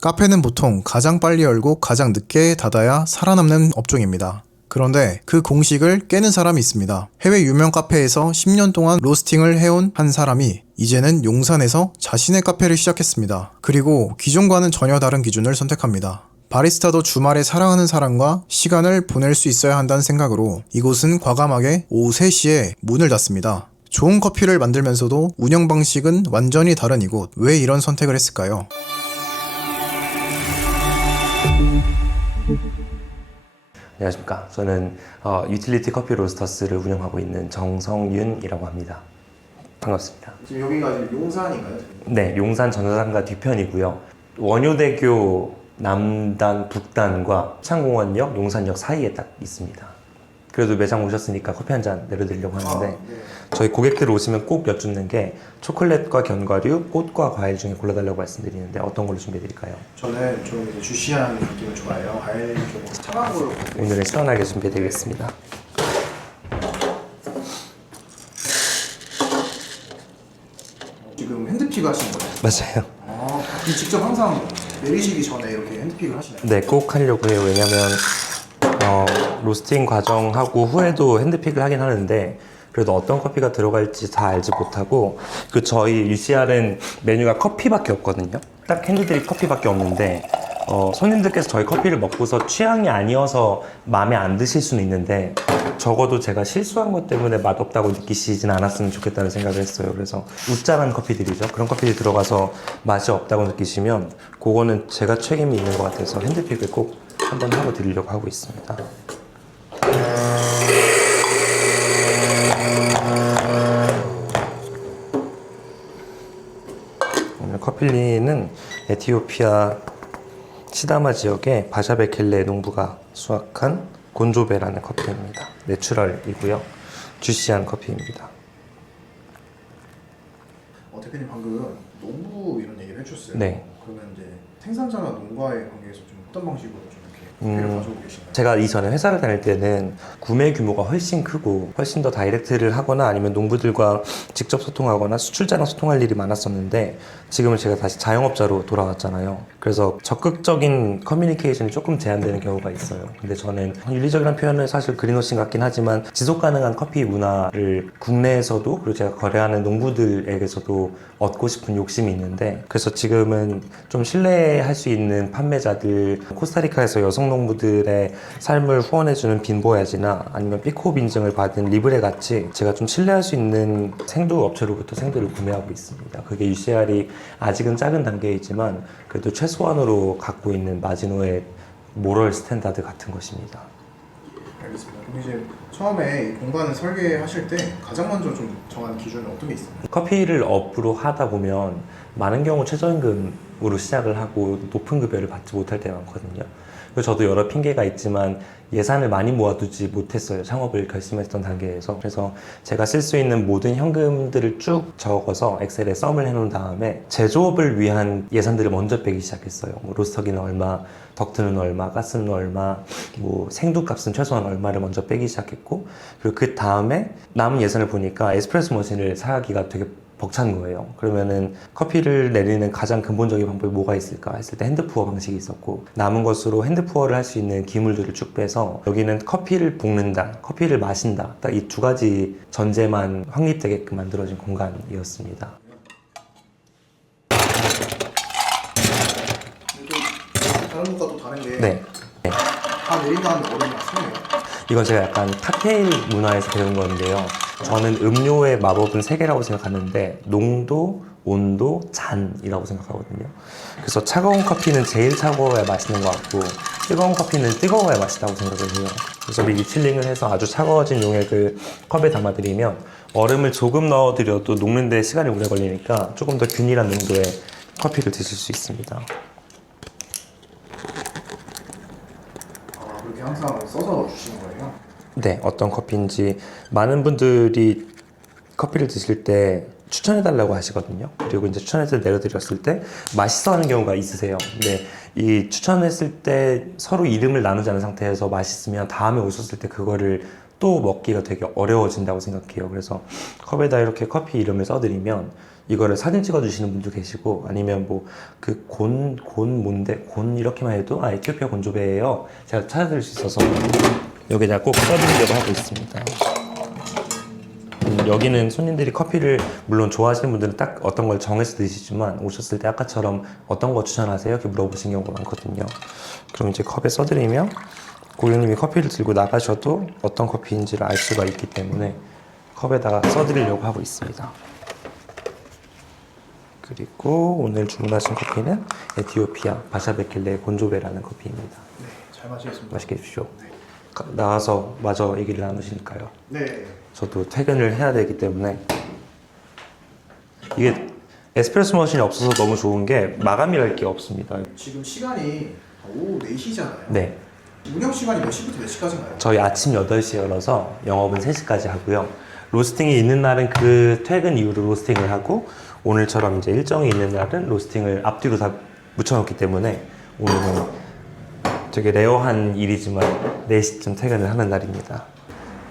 카페는 보통 가장 빨리 열고 가장 늦게 닫아야 살아남는 업종입니다. 그런데 그 공식을 깨는 사람이 있습니다. 해외 유명 카페에서 10년 동안 로스팅을 해온 한 사람이 이제는 용산에서 자신의 카페를 시작했습니다. 그리고 기존과는 전혀 다른 기준을 선택합니다. 바리스타도 주말에 사랑하는 사람과 시간을 보낼 수 있어야 한다는 생각으로 이곳은 과감하게 오후 3시에 문을 닫습니다. 좋은 커피를 만들면서도 운영 방식은 완전히 다른 이곳. 왜 이런 선택을 했을까요? 안녕하십니까. 저는 유틸리티 커피 로스터스를 운영하고 있는 정성윤이라고 합니다. 반갑습니다. 지금 여기가 용산인가요? 네, 용산 전자상가 뒤편이고요. 원효대교 남단, 북단과 창공원역, 용산역 사이에 딱 있습니다. 그래도 매장 오셨으니까 커피 한 잔 내려드리려고 하는데 네. 저희 고객들 오시면 꼭 여쭙는 게 초콜릿과 견과류, 꽃과 과일 중에 골라달라고 말씀드리는데 어떤 걸로 준비해드릴까요? 저는 좀 이제 주시한 느낌을 좋아해요. 과일 좀 차가운 걸로. 오늘은 시원하게 준비해드리겠습니다. 지금 핸드픽 하시는 거예요? 맞아요. 그럼 직접 항상 내리시기 전에 이렇게 핸드픽을 하시나요? 네, 꼭 하려고 해요. 왜냐면 로스팅 과정하고 후에도 핸드픽을 하긴 하는데 그래도 어떤 커피가 들어갈지 다 알지 못하고 그 저희 UCR은 메뉴가 커피밖에 없거든요. 딱 핸드드립 커피밖에 없는데 손님들께서 저희 커피를 먹고서 취향이 아니어서 마음에 안 드실 수는 있는데 적어도 제가 실수한 것 때문에 맛없다고 느끼시진 않았으면 좋겠다는 생각을 했어요. 그래서 우짜란 커피들이죠. 그런 커피들이 들어가서 맛이 없다고 느끼시면 그거는 제가 책임이 있는 것 같아서 핸드픽을 꼭 한번 하고 드리려고 하고 있습니다. 오늘 커필리는 에티오피아 시다마 지역의 바샤베켈레 농부가 수확한 곤조베라는 커피입니다. 내추럴이고요. 주시한 커피입니다. 대표님 방금 농부 이런 얘기를 해주셨어요. 네. 그러면 이제 생산자나 농가의 관계에서 좀 어떤 방식으로 좀 이렇게 커피를 가져오고 계신가요? 제가 이전에 회사를 다닐 때는 구매 규모가 훨씬 크고 훨씬 더 다이렉트를 하거나 아니면 농부들과 직접 소통하거나 수출자랑 소통할 일이 많았었는데 지금은 제가 다시 자영업자로 돌아왔잖아요. 그래서 적극적인 커뮤니케이션이 조금 제한되는 경우가 있어요. 근데 저는 윤리적이라는 표현은 사실 그린워싱 같긴 하지만 지속 가능한 커피 문화를 국내에서도 그리고 제가 거래하는 농부들에게서도 얻고 싶은 욕심이 있는데 그래서 지금은 좀 신뢰할 수 있는 판매자들, 코스타리카에서 여성 농부들의 삶을 후원해주는 빈보야지나 아니면 삐코업 인증을 받은 리브레 같이 제가 좀 신뢰할 수 있는 생두 업체로부터 생두를 구매하고 있습니다. 그게 UCR이 아직은 작은 단계이지만 그래도 최소한으로 갖고 있는 마지노의 모럴 스탠다드 같은 것입니다. 알겠습니다. 그럼 이제 처음에 이 공간을 설계하실 때 가장 먼저 좀 정한 기준은 어떤 게 있습니까? 커피를 업으로 하다 보면 많은 경우 최저임금으로 시작을 하고 높은 급여를 받지 못할 때가 많거든요. 그래서 저도 여러 핑계가 있지만 예산을 많이 모아두지 못했어요. 창업을 결심했던 단계에서. 그래서 제가 쓸 수 있는 모든 현금들을 쭉 적어서 엑셀에 썸을 해놓은 다음에 제조업을 위한 예산들을 먼저 빼기 시작했어요. 뭐 로스터기는 얼마, 덕트는 얼마, 가스는 얼마, 뭐 생두값은 최소한 얼마를 먼저 빼기 시작했고 그리고 그 다음에 남은 예산을 보니까 에스프레소 머신을 사기가 되게 벅찬 거예요. 그러면은 커피를 내리는 가장 근본적인 방법이 뭐가 있을까 했을 때 핸드푸어 방식이 있었고 남은 것으로 핸드푸어를 할 수 있는 기물들을 쭉 빼서 여기는 커피를 볶는다, 커피를 마신다 딱 이 두 가지 전제만 확립되게끔 만들어진 공간이었습니다. 다른 것과 또 다른 게 네. 다 내린 다음에 얼음이 나서네요. 이건 제가 약간 칵테일 문화에서 배운 건데요. 저는 음료의 마법은 세 개라고 생각하는데 농도, 온도, 잔이라고 생각하거든요. 그래서 차가운 커피는 제일 차가워야 맛있는 것 같고 뜨거운 커피는 뜨거워야 맛있다고 생각을 해요. 그래서 리칠링을 해서 아주 차가워진 용액을 컵에 담아드리면 얼음을 조금 넣어드려도 녹는 데 시간이 오래 걸리니까 조금 더 균일한 농도의 커피를 드실 수 있습니다. 그렇게 항상 써서 주시는 거예요? 네, 어떤 커피인지 많은 분들이 커피를 드실 때 추천해달라고 하시거든요. 그리고 이제 추천해서 내려드렸을 때 맛있어 하는 경우가 있으세요. 근데 이 추천했을 때 서로 이름을 나누지 않은 상태에서 맛있으면 다음에 오셨을 때 그거를 또 먹기가 되게 어려워진다고 생각해요. 그래서 컵에다 이렇게 커피 이름을 써드리면 이거를 사진 찍어주시는 분도 계시고 아니면 뭐 그 뭔데? 곤 이렇게만 해도 에티오피아 곤조베예요. 제가 찾아드릴 수 있어서 여기다 꼭 써드리려고 하고 있습니다. 여기는 손님들이 커피를 물론 좋아하시는 분들은 딱 어떤 걸 정해서 드시지만 오셨을 때 아까처럼 어떤 거 추천하세요? 이렇게 물어보시는 경우가 많거든요. 그럼 이제 컵에 써드리면 고객님이 커피를 들고 나가셔도 어떤 커피인지를 알 수가 있기 때문에 컵에다가 써드리려고 하고 있습니다. 그리고 오늘 주문하신 커피는 에티오피아 바샤베킬레 곤조베라는 커피입니다. 네, 잘 마시겠습니다. 맛있게 드십시오. 나와서 마저 얘기를 나누실까요? 네. 저도 퇴근을 해야 되기 때문에 이게 에스프레소 머신이 없어서 너무 좋은 게 마감이랄 게 없습니다. 지금 시간이 오후 4시잖아요. 네, 운영 시간이 몇 시부터 몇 시까지인가요? 저희 아침 8시에 열어서 영업은 3시까지 하고요. 로스팅이 있는 날은 그 퇴근 이후로 로스팅을 하고 오늘처럼 이제 일정이 있는 날은 로스팅을 앞뒤로 다 묻혀놓기 때문에 오늘은 되게 레어한 일이지만 4시쯤 퇴근을 하는 날입니다.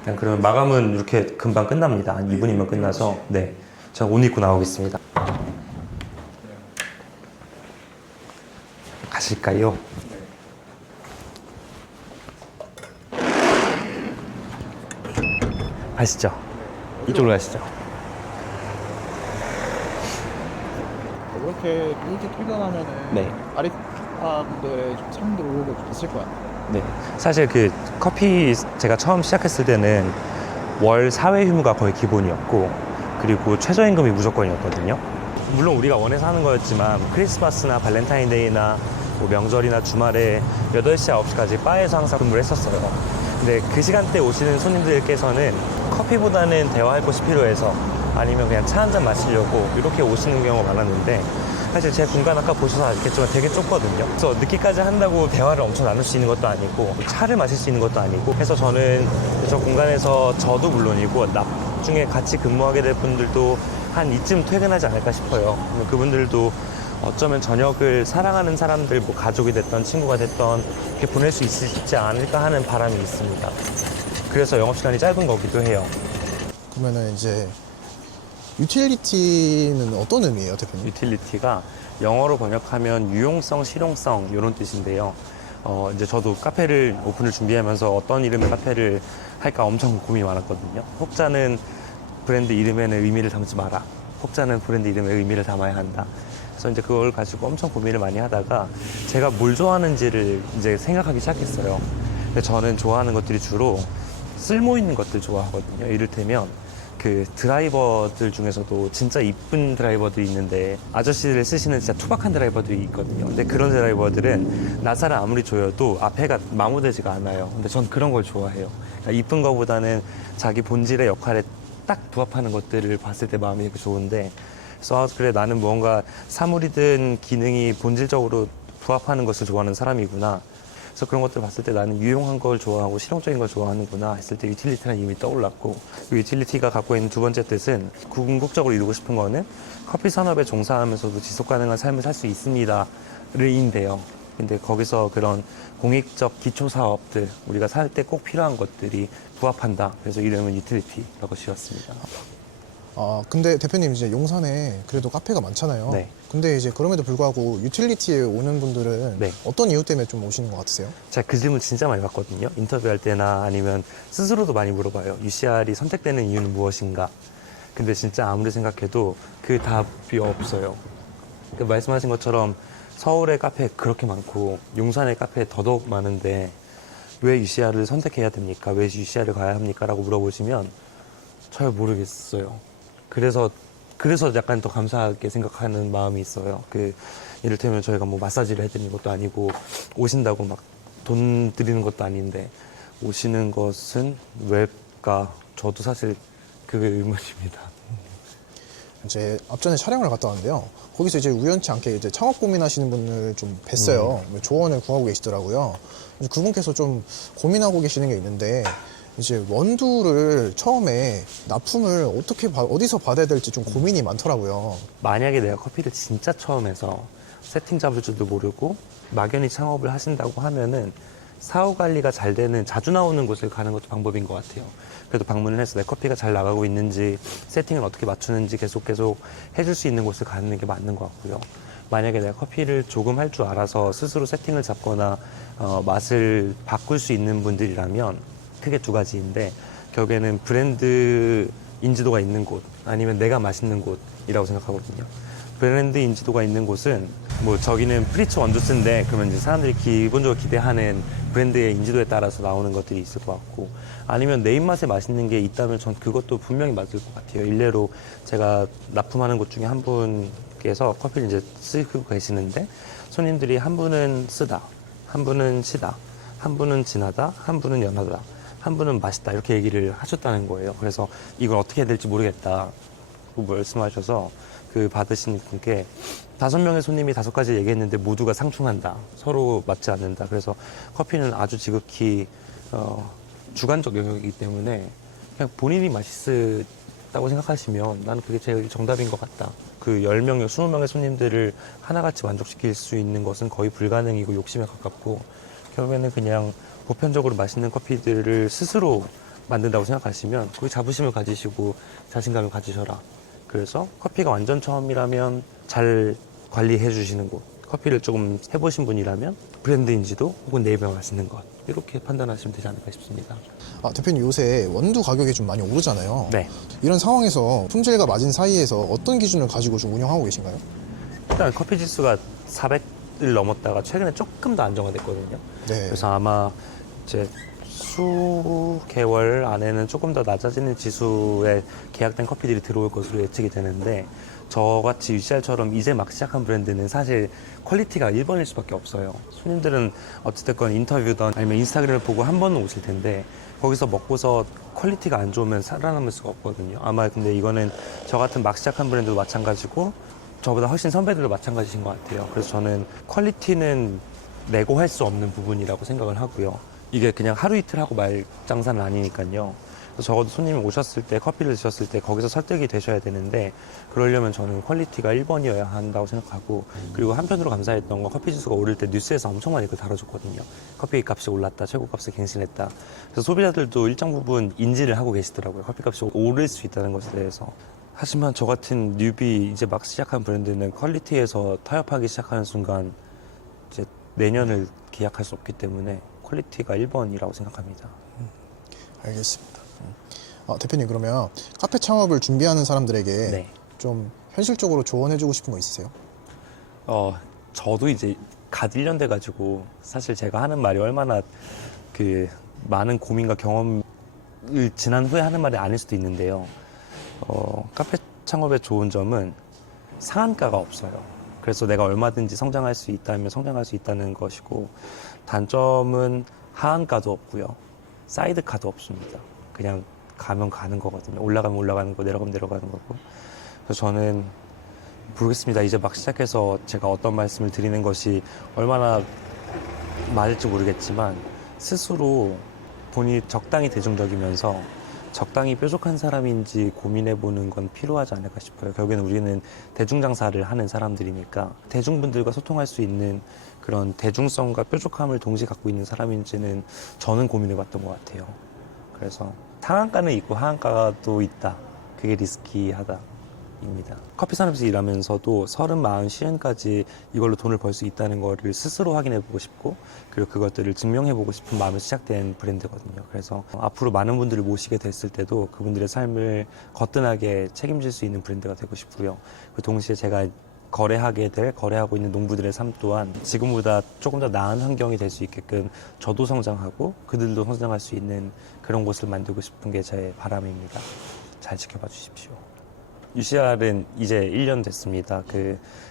일단 그러면 마감은 이렇게 금방 끝납니다. 한 2분이면 끝나서 네, 제가 옷 입고 나오겠습니다. 가실까요? 가시죠. 이쪽으로 가시죠. 이렇게 일찍 퇴근하면은 네. 바리스타분들의 좀 상들 오고 좀 있을 거야. 네. 사실 그 커피 제가 처음 시작했을 때는 월 4회 휴무가 거의 기본이었고 그리고 최저임금이 무조건이었거든요. 물론 우리가 원해서 하는 거였지만 크리스마스나 발렌타인데이나 뭐 명절이나 주말에 8시, 9시까지 바에서 항상 근무를 했었어요. 근데 그 시간대 오시는 손님들께서는 커피보다는 대화할 곳이 필요해서 아니면 그냥 차 한잔 마시려고 이렇게 오시는 경우가 많았는데 사실 제 공간 아까 보셔서 아시겠지만 되게 좁거든요. 그래서 늦게까지 한다고 대화를 엄청 나눌 수 있는 것도 아니고 차를 마실 수 있는 것도 아니고 해서 저는 저 공간에서 저도 물론이고 나중에 같이 근무하게 될 분들도 한 이쯤 퇴근하지 않을까 싶어요. 그분들도 어쩌면 저녁을 사랑하는 사람들, 뭐 가족이 됐던 친구가 됐던 이렇게 보낼 수 있지 않을까 하는 바람이 있습니다. 그래서 영업시간이 짧은 거기도 해요. 그러면은 이제 유틸리티는 어떤 의미예요, 대표님? 유틸리티가 영어로 번역하면 유용성, 실용성 이런 뜻인데요. 이제 저도 카페를 오픈을 준비하면서 어떤 이름의 카페를 할까 엄청 고민이 많았거든요. 혹자는 브랜드 이름에는 의미를 담지 마라. 혹자는 브랜드 이름에 의미를 담아야 한다. 그래서 이제 그걸 가지고 엄청 고민을 많이 하다가 제가 뭘 좋아하는지를 이제 생각하기 시작했어요. 근데 저는 좋아하는 것들이 주로 쓸모 있는 것들 좋아하거든요. 이를테면 그 드라이버들 중에서도 진짜 이쁜 드라이버들이 있는데 아저씨들 쓰시는 진짜 투박한 드라이버들이 있거든요. 근데 그런 드라이버들은 나사를 아무리 조여도 앞에가 마모되지가 않아요. 근데 전 그런 걸 좋아해요. 그러니까 이쁜 거보다는 자기 본질의 역할에 딱 부합하는 것들을 봤을 때 마음이 이렇게 좋은데 그래서 그래 나는 뭔가 사물이든 기능이 본질적으로 부합하는 것을 좋아하는 사람이구나. 그래서 그런 것들을 봤을 때 나는 유용한 걸 좋아하고 실용적인 걸 좋아하는구나 했을 때 유틸리티라는 이름이 떠올랐고 그 유틸리티가 갖고 있는 두 번째 뜻은 궁극적으로 이루고 싶은 거는 커피 산업에 종사하면서도 지속 가능한 삶을 살 수 있습니다 를인데요. 근데 거기서 그런 공익적 기초 사업들 우리가 살 때 꼭 필요한 것들이 부합한다. 그래서 이름은 유틸리티라고 지었습니다. 근데 대표님 이제 용산에 그래도 카페가 많잖아요. 네. 근데 이제 그럼에도 불구하고 유틸리티에 오는 분들은 네. 어떤 이유 때문에 좀 오시는 것 같으세요? 제가 그 질문 진짜 많이 받거든요. 인터뷰할 때나 아니면 스스로도 많이 물어봐요. UCR이 선택되는 이유는 무엇인가? 근데 진짜 아무리 생각해도 그 답이 없어요. 그 말씀하신 것처럼 서울의 카페 그렇게 많고 용산의 카페 더더욱 많은데 왜 UCR을 선택해야 됩니까? 왜 UCR을 가야 합니까? 라고 물어보시면 잘 모르겠어요. 그래서 약간 더 감사하게 생각하는 마음이 있어요. 이를테면 저희가 뭐 마사지를 해드리는 것도 아니고 오신다고 막 돈 드리는 것도 아닌데 오시는 것은 왜일까? 저도 사실 그게 의문입니다. 이제 앞전에 촬영을 갔다 왔는데요. 거기서 이제 우연치 않게 이제 창업 고민하시는 분을 좀 뵀어요. 조언을 구하고 계시더라고요. 그래서 그분께서 좀 고민하고 계시는 게 있는데 이제 원두를 처음에 납품을 어디서 받아야 될지 좀 고민이 많더라고요. 만약에 내가 커피를 진짜 처음 해서 세팅 잡을 줄도 모르고 막연히 창업을 하신다고 하면은 사후 관리가 잘 되는 자주 나오는 곳을 가는 것도 방법인 것 같아요. 그래도 방문을 해서 내 커피가 잘 나가고 있는지 세팅을 어떻게 맞추는지 계속 해줄 수 있는 곳을 가는 게 맞는 것 같고요. 만약에 내가 커피를 조금 할 줄 알아서 스스로 세팅을 잡거나 맛을 바꿀 수 있는 분들이라면 크게 두 가지인데, 결국에는 브랜드 인지도가 있는 곳 아니면 내가 맛있는 곳이라고 생각하거든요. 브랜드 인지도가 있는 곳은 뭐 저기는 프리츠 원두스인데 그러면 이제 사람들이 기본적으로 기대하는 브랜드의 인지도에 따라서 나오는 것들이 있을 것 같고, 아니면 내 입맛에 맛있는 게 있다면 전 그것도 분명히 맞을 것 같아요. 일례로 제가 납품하는 곳 중에 한 분께서 커피를 이제 쓰고 계시는데, 손님들이 한 분은 쓰다, 한 분은 시다, 한 분은 진하다, 한 분은 연하다, 한 분은 맛있다, 이렇게 얘기를 하셨다는 거예요. 그래서 이걸 어떻게 해야 될지 모르겠다 말씀하셔서 그 받으신 분께 5명의 손님이 5가지 얘기했는데 모두가 상충한다, 서로 맞지 않는다. 그래서 커피는 아주 지극히 주관적 영역이기 때문에 그냥 본인이 맛있다고 생각하시면 나는 그게 제일 정답인 것 같다. 그 10명, 20명의 손님들을 하나같이 만족시킬 수 있는 것은 거의 불가능이고 욕심에 가깝고, 결국에는 그냥 보편적으로 맛있는 커피들을 스스로 만든다고 생각하시면 거기 자부심을 가지시고 자신감을 가지셔라. 그래서 커피가 완전 처음이라면 잘 관리해 주시는 곳, 커피를 조금 해보신 분이라면 브랜드 인지도 혹은 내 입에 맛있는 것, 이렇게 판단하시면 되지 않을까 싶습니다. 대표님 요새 원두 가격이 좀 많이 오르잖아요. 네. 이런 상황에서 품질과 마진 사이에서 어떤 기준을 가지고 좀 운영하고 계신가요? 일단 커피 지수가 400을 넘었다가 최근에 조금 더 안정화됐거든요. 네. 그래서 아마 이제 수개월 안에는 조금 더 낮아지는 지수에 계약된 커피들이 들어올 것으로 예측이 되는데, 저같이 UCR처럼 이제 막 시작한 브랜드는 사실 퀄리티가 1번일 수밖에 없어요. 손님들은 어찌됐건 인터뷰든 아니면 인스타그램을 보고 한 번은 오실 텐데, 거기서 먹고서 퀄리티가 안 좋으면 살아남을 수가 없거든요. 아마 근데 이거는 저 같은 막 시작한 브랜드도 마찬가지고 저보다 훨씬 선배들도 마찬가지신 것 같아요. 그래서 저는 퀄리티는 내고 할 수 없는 부분이라고 생각을 하고요. 이게 그냥 하루 이틀 하고 말 장사는 아니니까요. 그래서 적어도 손님이 오셨을 때, 커피를 드셨을 때 거기서 설득이 되셔야 되는데, 그러려면 저는 퀄리티가 1번이어야 한다고 생각하고, 그리고 한편으로 감사했던 건 커피 지수가 오를 때 뉴스에서 엄청 많이 그걸 다뤄줬거든요. 커피 값이 올랐다, 최고 값을 갱신했다. 그래서 소비자들도 일정 부분 인지를 하고 계시더라고요. 커피 값이 오를 수 있다는 것에 대해서. 하지만 저 같은 뉴비, 이제 막 시작한 브랜드는 퀄리티에서 타협하기 시작하는 순간 이제 내년을 기약할 수 없기 때문에 퀄리티가 1번이라고 생각합니다. 알겠습니다. 대표님, 그러면 카페 창업을 준비하는 사람들에게 네. 좀 현실적으로 조언해주고 싶은 거 있으세요? 저도 이제 갓 1년 돼가지고 사실 제가 하는 말이 얼마나 그 많은 고민과 경험을 지난 후에 하는 말이 아닐 수도 있는데요. 카페 창업의 좋은 점은 상한가가 없어요. 그래서 내가 얼마든지 성장할 수 있다면 성장할 수 있다는 것이고, 단점은 하한가도 없고요. 사이드카도 없습니다. 그냥 가면 가는 거거든요. 올라가면 올라가는 거, 내려가면 내려가는 거고. 그래서 저는 모르겠습니다. 이제 막 시작해서 제가 어떤 말씀을 드리는 것이 얼마나 맞을지 모르겠지만, 스스로 본인이 적당히 대중적이면서 적당히 뾰족한 사람인지 고민해보는 건 필요하지 않을까 싶어요. 결국에는 우리는 대중장사를 하는 사람들이니까 대중분들과 소통할 수 있는 그런 대중성과 뾰족함을 동시에 갖고 있는 사람인지는 저는 고민해봤던 것 같아요. 그래서 상한가는 있고 하한가도 있다. 그게 리스키하다. 입니다. 커피 산업에서 일하면서도 30, 40, 50까지 이걸로 돈을 벌 수 있다는 거를 스스로 확인해보고 싶고, 그리고 그것들을 증명해보고 싶은 마음에 시작된 브랜드거든요. 그래서 앞으로 많은 분들을 모시게 됐을 때도 그분들의 삶을 거뜬하게 책임질 수 있는 브랜드가 되고 싶고요. 그 동시에 제가 거래하고 있는 농부들의 삶 또한 지금보다 조금 더 나은 환경이 될 수 있게끔 저도 성장하고 그들도 성장할 수 있는 그런 곳을 만들고 싶은 게 제 바람입니다. 잘 지켜봐 주십시오. UCR은 이제 1년 됐습니다.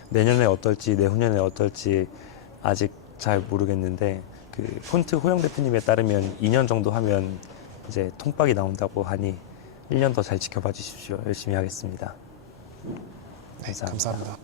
내년에 어떨지, 내후년에 어떨지 아직 잘 모르겠는데, 폰트 호영 대표님에 따르면 2년 정도 하면 이제 통박이 나온다고 하니 1년 더 잘 지켜봐 주십시오. 열심히 하겠습니다. 네, 감사합니다.